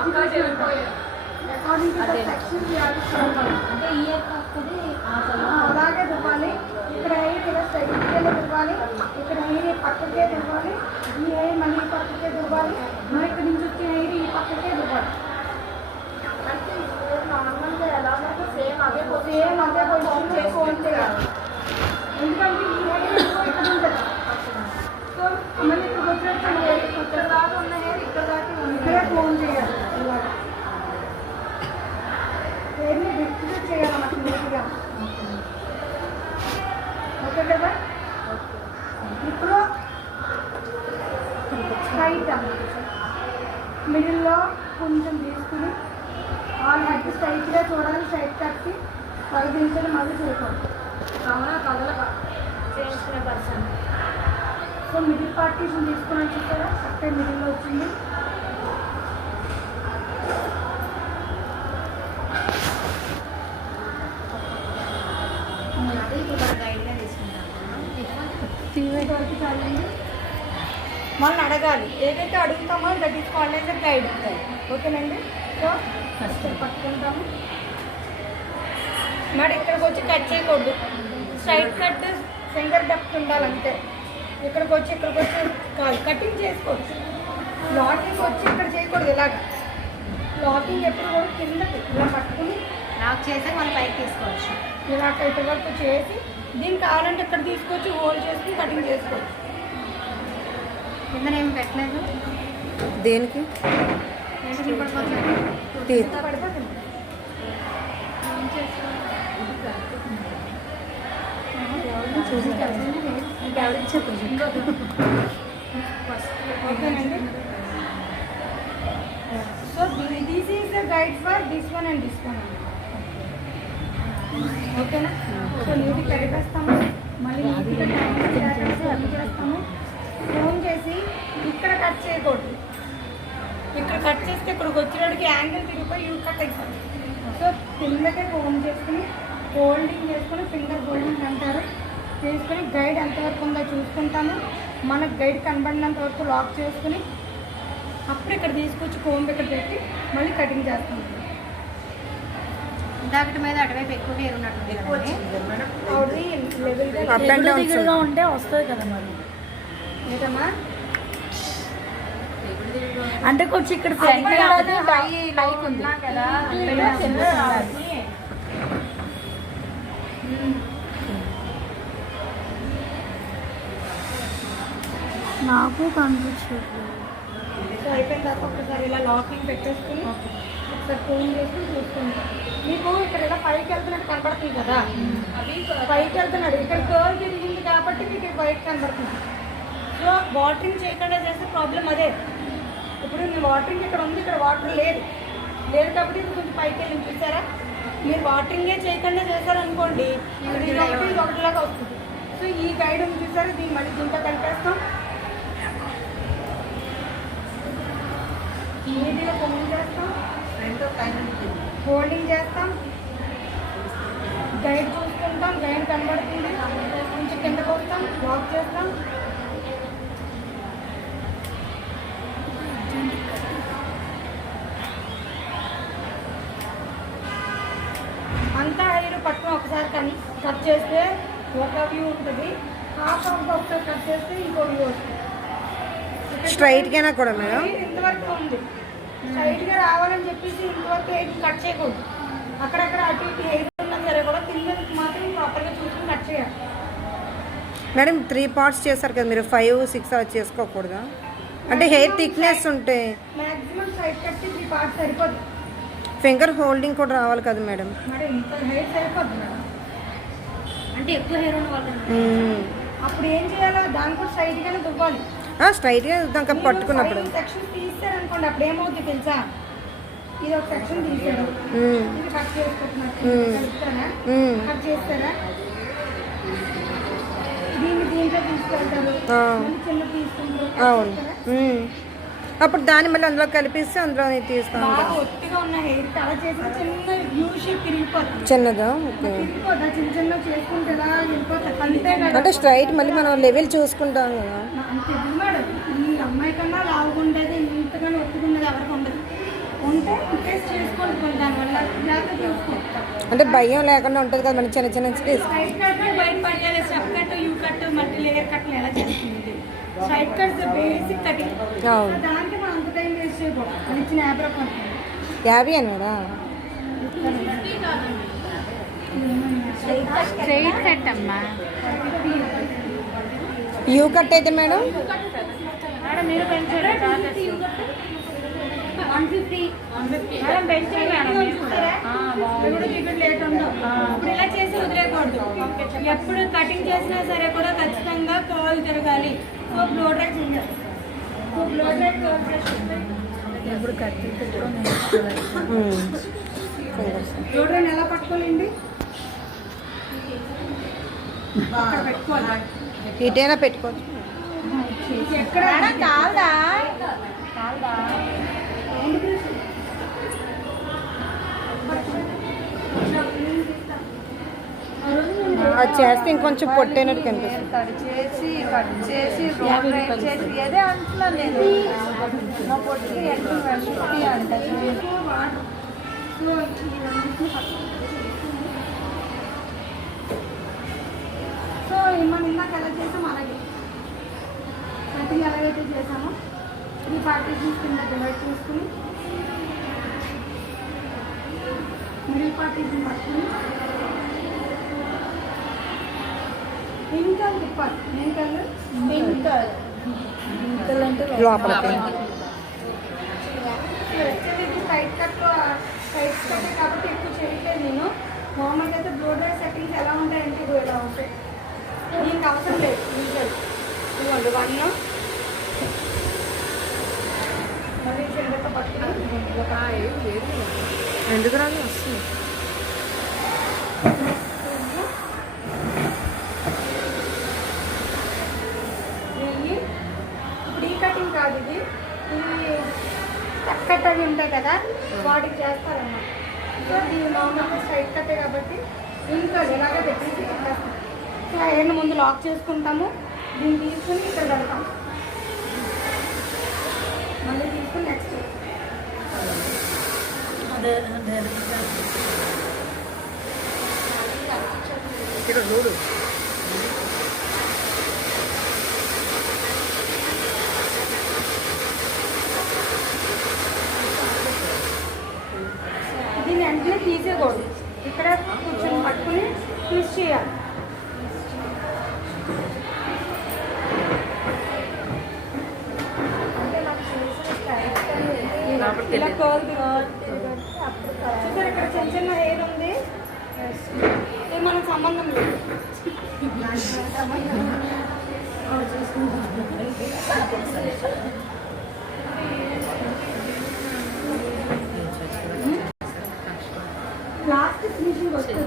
According to the section అంటే year వస్తుంది అలాగే దువ్వాలి. ఇక్కడ హెయిర్ ఇలా స్ట్రైట్గా దువ్వాలి, ఇక్కడ హెయిర్ పక్కకే దువ్వాలి, ఈ హెయిర్ మళ్ళీ పక్కకే దువ్వాలి, మరి ఇక్కడ నుంచి వచ్చే హెయిర్ ఈ పక్కకే దువ్వాలి. నార్మల్గా ఎలాగైతే సేమ్ అదే పొజిషన్ ఫోన్ చేయాలి. ఎందుకంటే ఈ హెయిర్ ఇక్కడ ఉంటుంది. సో మళ్ళీ ఇక్కడ వచ్చినప్పుడు హెయిర్ ఇక్కడ దాకా ఉన్న హెయిర్ ఇక్కడ దాకా ఇక్కడే ఫోన్ చేయాలి. ఇలాగా హెయిర్ని డిస్ట్రిబ్యూట్ చేయాలి మనకు నీట్గా. ఓకే కదా. ఇప్పుడు స్ట్రైట్ మిడిల్లో కొంచెం తీసుకుని వాళ్ళు హెడ్ స్ట్రైట్గా చూడాలి. స్ట్రైట్ కట్టి పైదించడం మళ్ళీ చేయకూడదు. కావున కదలక చేసిన పర్సన్. సో మిడిల్ పార్టీషన్ తీసుకుని చూసారా, కరెక్టే మిడిల్లో వచ్చింది. మనం అడగాలి, ఏదైతే అడుగుతామో that is called as a guide. ఓకేనండి. సో ఫస్ట్ పట్టుకుంటాము. మరి ఇక్కడికి వచ్చి కట్ చేయకూడదు. స్ట్రైట్ కట్ ఫింగర్ డెప్త్ ఉండాలంటే. ఇక్కడికి వచ్చి కాదు కటింగ్ చేసుకోవచ్చు. లాకింగ్ వచ్చి ఇక్కడ చేయకూడదు. ఇలాగ లాకింగ్ ఎప్పుడు కూడా కిందకి ఇలా పట్టుకుని లాక్ చేసి మనం పైకి తీసుకోవచ్చు. ఇలా ఇటు వరకు చేసి దీనికి కావాలంటే ఇక్కడ తీసుకొచ్చి హోల్డ్ చేసుకుని కటింగ్ చేసుకోవచ్చు. కింద ఏమి పెట్టలేదు దేనికి పడిపోతుంది. ఓకేనండి. So this is the guide for this one and this one. ఓకేనా. సో నీటి కడిపేస్తాము, మళ్ళీ నీట్గా టైం చేస్తాము. ఫోన్ చేసి ఇక్కడ కట్ చేయకూడదు. ఇక్కడ కట్ చేస్తే ఇక్కడికి వచ్చినడికి యాంగిల్ తిరిగిపోయి యూ కట్ అయిపోతుంది. సో కిందకే ఫోన్ చేసుకుని హోల్డింగ్ చేసుకుని ఫింగర్ హోల్డింగ్ అంటారు చేసుకుని గైడ్ ఎంతవరకు ఉందో చూసుకుంటాము. మనకు గైడ్ కనబడినంత వరకు లాక్ చేసుకుని అప్పుడు ఇక్కడ తీసుకొచ్చి కోంబ్ ఇక్కడ పెట్టి మళ్ళీ కటింగ్ చేస్తాము. ఇందాకటి మీద అటువైపు ఎక్కువ హెయిర్ ఉన్నట్టు లెవెల్గా ఉంటే వస్తుంది కదా మరి. ఏదమ్మా అంటే కొంచెం ఇక్కడ లైక్ ఉంది కదా. నాకు కనిపించట్లేదు. సో అయిపోయిన తర్వాత ఒకసారి ఇలా లాకింగ్ పెట్టేసుకుని ఒకసారి ఫోన్ చేసి చూసుకుంటాం. మీకు ఇక్కడ ఇలా పైకి వెళ్తున్నట్టు కనబడుతుంది కదా, అది పైకి వెళ్తున్నాడు. ఇక్కడ కర్వ్ తిరిగింది కాబట్టి మీకు బయట కనబడుతుంది. సో వాటరింగ్ చేయకుండా చేస్తే ప్రాబ్లం అదే. ఇప్పుడు మీ వాటరింగ్ ఇక్కడ ఉంది, ఇక్కడ వాటర్ లేదు కాబట్టి ఇది కొంచెం పైకి వెళ్ళి చూసారా. మీరు వాటరింగే చేయకుండా చేశారనుకోండి ఇది ఒకటిలాగా వస్తుంది. సో ఈ గైడ్ ఉంది చూసారా, దీన్ని మళ్ళీ దీంట్లో కలిపేస్తాం. నీట్గా ఫోన్ చేస్తాం, హోల్డింగ్ చేస్తాం, గైడ్ చూసుకుంటాం. గైడ్ కనబడుతుంది, కొంచెం కిందకు వస్తాం, వాక్ చేస్తాం. అంతా హెయిర్ పట్టుకుని ఒకసారి కట్ చేస్తే ఒక వ్యూ ఉంటుంది. హాఫ్ ఒకసారి కట్ చేస్తే ఇంకో వ్యూ వస్తుంది. స్ట్రైట్గానా కూడా మేడం? ఇంతవరకు ఉంది. స్ట్రైట్గా రావాలని చెప్పేసి ఇంతవరకు హెయిర్ కట్ చేయకూడదు. అక్కడక్కడ అటు ఇటు హెయిర్ ఉన్నా సరే కూడా కిందకి మాత్రం ప్రాపర్గా చూసుకుని కట్ చేయాలి. మేడం 3 parts చేస్తారు కదా మీరు, 5, 6 అలా చేసుకోకూడదా? అంటే హెయిర్ థిక్నెస్ ఉంటే మ్యాక్సిమం సైడ్ కట్ 3 parts సరిపోద్ది. ఫింగర్ హోల్డింగ్ కూడా రావాలి కదా మేడం? మరి ఇంత హెయిర్ సరిపోద్ది మేడం. అంటే ఎక్కువ హెయిర్ ఉన్న వాళ్ళు అప్పుడు ఏం చేయాలో దాన్ని కూడా స్ట్రైట్గానే దువ్వాలి. స్ట్రైట్గా దాకా పట్టుకున్నప్పుడు సెక్షన్ తీసారనుకోండి అప్పుడు ఏమవుతుంది తెలుసా, ఇది ఒక సెక్షన్ తీసారు, ఇది కట్ చేసుకుంటున్నారు, కట్ చేస్తారా, దీంట్లో తీసుకెళ్తారు, చిన్న తీసుకుంటారు. అప్పుడు దాన్ని మళ్ళీ అందులో కలిపిస్తే అందులో తీస్తాం. బాగా ఒట్టిగా ఉన్న హెయిర్ అలా చేసి చిన్న యూ షేప్ తిరిగిపోతుంది. చిన్నదా? ఓకే. తిరిగిపోతా చిన్న చిన్న చేసుకుంటే ఎలా వెళ్ళిపోతుంది. అంతే కదా. అంటే స్ట్రైట్ మళ్ళీ మనం లెవెల్ చూసుకుంటాం కదా. అంతే మేడం. ఈ అమ్మాయి కన్నా లావుగుండేది ఇంతగానో ఒత్తుకున్నది ఎవరికి ఉండదు. ఉంటే టెస్ట్ చేసుకోండి కొంచెం దానివల్ల జాగ్రత్త చూసుకుంటాం. అంటే భయం లేకుండా ఉంటుంది కదా మన చిన్న చిన్న స్టేజ్. స్ట్రైట్ కట్ బయట పడేయాలి, step cut, u cut, multi layer కట్లు ఎలా చేస్తుంది. స్ట్రైట్ కట్స్ బేసిక్ కటింగ్, దానికి మనం అంత టైం వేస్ట్ చేయకూడదు. అది ఇచ్చిన యాభై రూపాయలు 50 అని కదా. స్ట్రైట్ కట్ అమ్మా. యూ కట్ అయితే మేడం మేడం మీరు పెంచారు 150. మేడం పెంచారు మేడం లేట్ ఉండవు. ఇప్పుడు ఇలా చేసి వదిలేయకూడదు. ఎప్పుడు కటింగ్ చేసినా సరే కూడా ఖచ్చితంగా కాల్ తిరగాలి. సో బ్లో డ్రై చేయాలి. సో బ్లో డ్రై ఎప్పుడు కట్ బ్లో డ్రైని ఎలా పట్టుకోవాలండి? అక్కడ పెట్టుకోవాలి. ఇటైనా పెట్టుకోవచ్చు. ఎక్కడ కాదా అది చేస్తే ఇంకొంచెం పొట్టైనట్టు కనిపిస్తుంది. కట్ చేసి రోడ్ రైడ్ చేసి ఏదే అంటున్నాను నేను. మా పొట్టి ఎట్లా వెళ్తుంది అంటే సో మనం ఇందాక ఎలా చేసాం అలాగే కటింగ్ ఎలాగైతే చేసామో ఈ పార్టీషన్స్ కింద డివైడ్ చేసుకుని మిడిల్ పార్టీషన్ పట్టుకుని ఇంకా తిప్పాలి. ఏం కలర్? లోపలికి సైడ్ కట్ కాబట్టి ఎక్కువ చేయట్లేదు నేను. మామూలుగా అయితే బ్లో డ్రై సెట్టింగ్స్ ఎలా ఉంటాయంటే ఇవి ఇలా ఉంటాయి. దీనికి అవసరం లేదు. ఇవ్వండి 1 మళ్ళీ చెందతో పట్టుకుని ఎందుకు రాదు వస్తుంది. ఇప్పుడు ఈ కటింగ్ కాదు, ఇది కట్ అవి ఉంటాయి కదా వాటికి చేస్తారన్నమాట. సో ఇది నార్మల్గా స్ట్రైట్ కట్టే కాబట్టి ఇంకా ఇలాగే పెట్టేసి పెట్టేస్తాం. సో ఐరన్ ముందు లాక్ చేసుకుంటాము. దీన్ని తీసుకుని ఇక్కడ పెడతాం. మళ్ళీ తీసుకుని నెక్స్ట్ ఇక్కడ చూడు. దీన్ని వెంటనే తీసేయకూడదు. ఇక్కడ కూర్చొని పట్టుకుని ట్విస్ట్ చేయాలి. ఇలా కోల్ చూసారు ఇక్కడ చిన్న చిన్న హెయిర్ ఉంది. ఇది మనకు సంబంధం లేదు. లాస్ట్ ఫినిషింగ్ వస్తుంది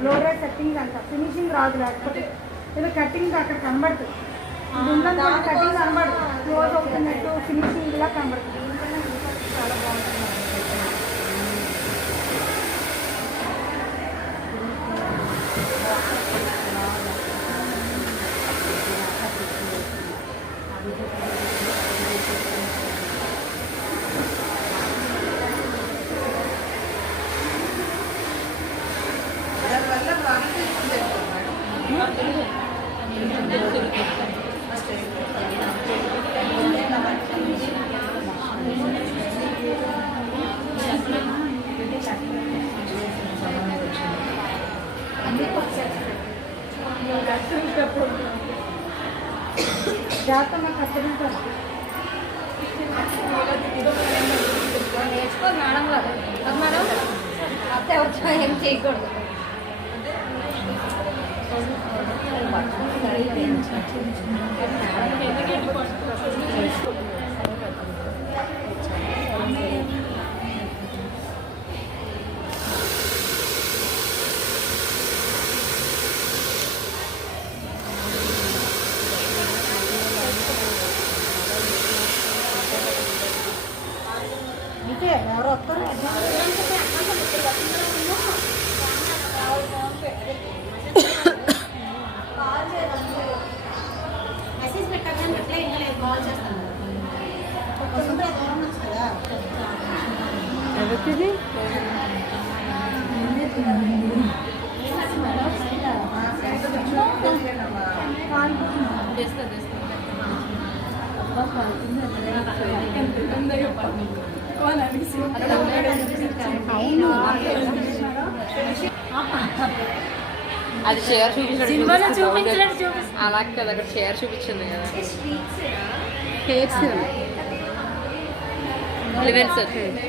బ్లో డ్రై సెట్టింగ్ అంట. ఫినిషింగ్ రాదు లేకపోతే ఏదో కటింగ్ అక్కడ కనబడుతుంది. కటింగ్ కనబడుతుంది. క్లోజ్ అవుతున్నట్టు ఫినిషింగ్ ఇలా కనబడుతుంది. చాలా బాగుంటుంది. జాగ్రత్త కష్టపడతారు. నేర్చుకోదు మేడం గారు. మేడం అత్తే వచ్చా ఏం చేయకూడదు. అంతే ఎవరు వస్తారు. మెసేజ్ పెట్టాను రిప్లై ఇంకా లేదు. కాల్ చేస్తాను. అది చీర సినిమాలో చూపించాడు చూపించినట్టు చూపిస్తా. అలా కదా అక్కడ చీర చూపించింది కదా లివెన్ సార్ కావాలి.